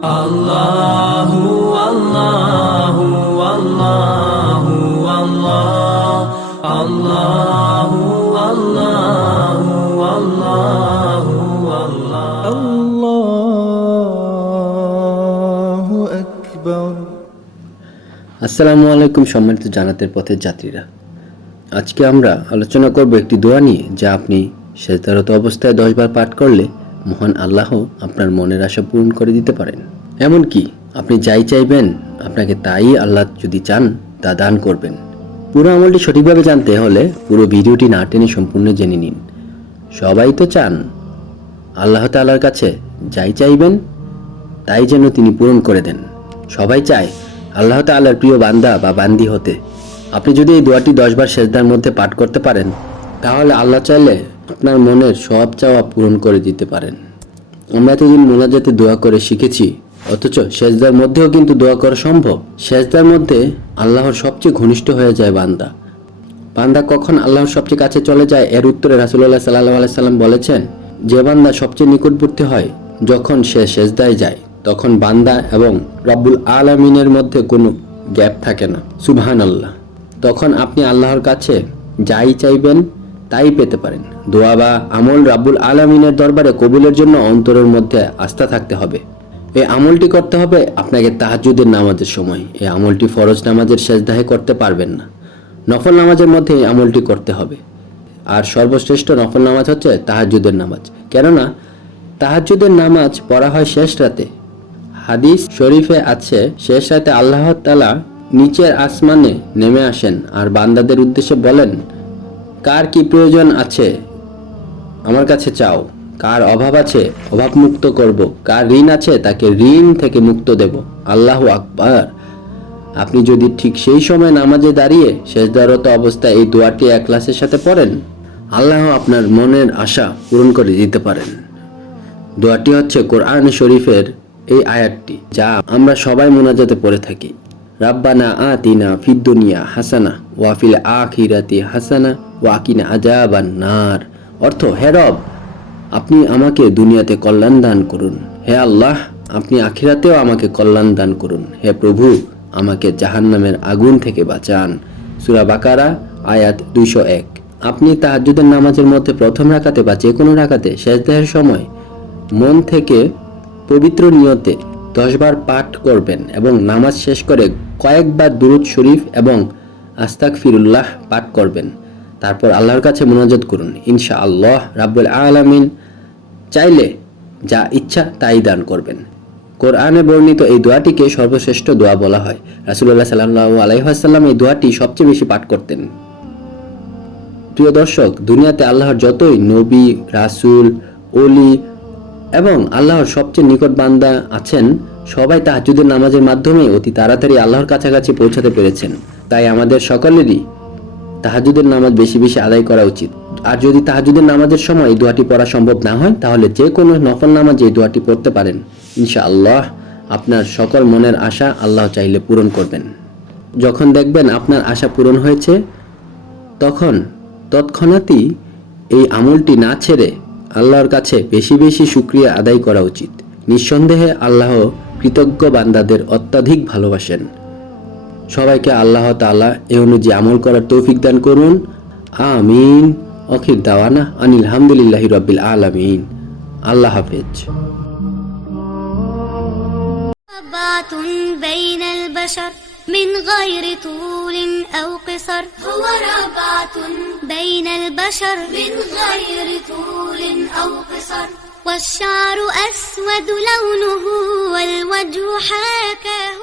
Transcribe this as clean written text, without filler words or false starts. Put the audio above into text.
আল্লাহু আল্লাহু আল্লাহু আল্লাহ আল্লাহু আল্লাহু আল্লাহু আল্লাহ আল্লাহু আকবার। আসসালামু আলাইকুম সম্মানিত জান্নাতের পথের যাত্রীরা। আজকে আমরা আলোচনা করব একটি দোয়া নিয়ে, যা আপনি সেজদারত অবস্থায় 10 বার পাঠ করলে মহান আল্লাহ আপনার মনের আশা পূরণ করে দিতে পারেন। এমনকি আপনি যাই চাইবেন আপনাকে তাই আল্লাহ যদি চান তা দান করবেন। পুরো আমলটি সঠিকভাবে জানতে হলে পুরো ভিডিওটি না টেনে সম্পূর্ণ জেনে নিন। সবাই তো চান আল্লাহ তাআলার কাছে যাই চাইবেন তাই যেন তিনি পূরণ করে দেন। সবাই চায় আল্লাহ তাআলার প্রিয় বান্দা বা বান্দি হতে। আপনি যদি এই দোয়াটি 10 বার সেজদার মধ্যে পাঠ করতে পারেন, তাহলে আল্লাহ চাইলে আপনার মনের সব চাওয়া পূরণ করে দিতে পারেন। আমরা এতদিন মোনাজাতে দোয়া করে শিখেছি, অথচ সেজদার মধ্যেও কিন্তু দোয়া করা সম্ভব। সেজদার মধ্যে আল্লাহর সবচেয়ে ঘনিষ্ঠ হয়ে যায় বান্দা। বান্দা কখন আল্লাহর সবচেয়ে কাছে চলে যায়, এর উত্তরে রাসূলুল্লাহ সাল্লাল্লাহু আলাইহি সাল্লাম বলেছেন, যে বান্দা সবচেয়ে নিকটবর্তী হয় যখন সে সেজদায় যায়, তখন বান্দা এবং রব্বুল আলামিনের মধ্যে কোনো গ্যাপ থাকে না। সুবহানাল্লাহ। তখন আপনি আল্লাহর কাছে যাই চাইবেন তাই পেতে পারেন। দোয়া বা আমল রব্বুল আলামিনের দরবারে কবুলের জন্য অন্তরের মধ্যে আস্থা থাকতে হবে। এই আমলটি করতে হবে আপনাকে তাহাজ্জুদের নামাজের সময়। এই আমলটি ফরজ নামাজের সেজদাহে করতে পারবেন না, নফল নামাজের মধ্যে এই আমলটি করতে হবে। আর সর্বশ্রেষ্ঠ নফল নামাজ হচ্ছে তাহাজ্জুদের নামাজ, কেননা তাহাজ্জুদের নামাজ পড়া হয় শেষ রাতে। হাদিস শরীফে আছে, শেষ রাতে আল্লাহ তাআলা নিচের আসমানে নেমে আসেন আর বান্দাদের উদ্দেশ্যে বলেন, কার কি প্রয়োজন আছে আমার কাছে চাও, কার অভাব আছে অভাব মুক্ত করব, কার ঋণ আছে তাকে ঋণ থেকে মুক্ত দেব। আল্লাহু আকবার। আপনি যদি ঠিক সেই সময় নামাজে দাঁড়িয়ে সেজদারত অবস্থায় এই দোয়াটি ইখলাসের সাথে পড়েন, আল্লাহ আপনার মনের আশা পূরণ করে দিতে পারেন। দোয়াটি হচ্ছে কোরআন শরীফের এই আয়াতটি, যা আমরা সবাই মোনাজাতে পড়ে থাকি। রাব্বানা আতিনা ফিদ দুনিয়া হাসানা ওয়া ফিল আখিরাতি হাসানা ওয়া কিনা আযাবান নার। অর্থ, হে রব, আপনি আমাকে দুনিয়াতে কল্যাণ দান করুন। হে আল্লাহ, আপনি আখিরাতেও আমাকে কল্যাণ দান করুন। হে প্রভু, আমাকে জাহান্নামের আগুন থেকে বাঁচান। সূরা বাকারা আয়াত 201। আপনি তাহাজ্জুদের নামাজের মধ্যে প্রথম রাকাতে বা যে কোনো রাকাতে সেজদাহের সময় মন থেকে পবিত্র নিয়তে 10 বার পাঠ করবেন এবং নামাজ শেষ করে কয়েকবার দুরূদ শরীফ এবং আস্তাগফিরুল্লাহ পাঠ করবেন। তারপর আল্লাহর কাছে মুনাজাত করুন। ইনশাআল্লাহ রাব্বুল আলামিন চাইলে যা ইচ্ছা তাই দান করবেন। কোরআনে বর্ণিত এই দোয়াটিকে সর্বশ্রেষ্ঠ দোয়া বলা হয়। রাসূলুল্লাহ সাল্লাল্লাহু আলাইহি ওয়াসাল্লাম এই দোয়াটি সবচেয়ে বেশি পাঠ করতেন। প্রিয় দর্শক, দুনিয়াতে আল্লাহর যতই নবী, রাসূল, ওলি এবং আল্লাহর সবচেয়ে নিকট বান্দা আছেন, সবাই তাহাজ্জুদের নামাজের মাধ্যমে অতি তাড়াতাড়ি আল্লাহর কাছাকাছি পৌঁছাতে পেরেছেন। তাই আমাদের সকলেরই তাহাজ্জুদের নামাজ বেশি বেশি আদায় করা উচিত। আর যদি তাহাজ্জুদের নামাজের সময় এই দোয়াটি পড়া সম্ভব না হয়, তাহলে যে কোনো নফল নামাজে এই দোয়াটি পড়তে পারেন। ইনশাআল্লাহ আপনার সকল মনের আশা আল্লাহ চাইলে পূরণ করবেন। যখন দেখবেন আপনার আশা পূরণ হয়েছে, তখন তৎক্ষণাৎই এই আমলটি না ছেড়ে আল্লাহর কাছে বেশি বেশি শুকরিয়া আদায় করা উচিত। নিঃসন্দেহে আল্লাহ কৃতজ্ঞ বান্দাদের অত্যাধিক ভালোবাসেন। সবাইকে আল্লাহ তাআলা এ অনুযায়ী আমল করার তৌফিক দান করুন। আমিন। আখির দাওয়ানা আনিল হামদুলিল্লাহি রাব্বিল আলামিন। আল্লাহ হাফেজ। بين البشر من غير طول أو قصر، هو ربعة بين البشر من غير طول أو قصر، والشعر أسود لونه والوجه حاكاه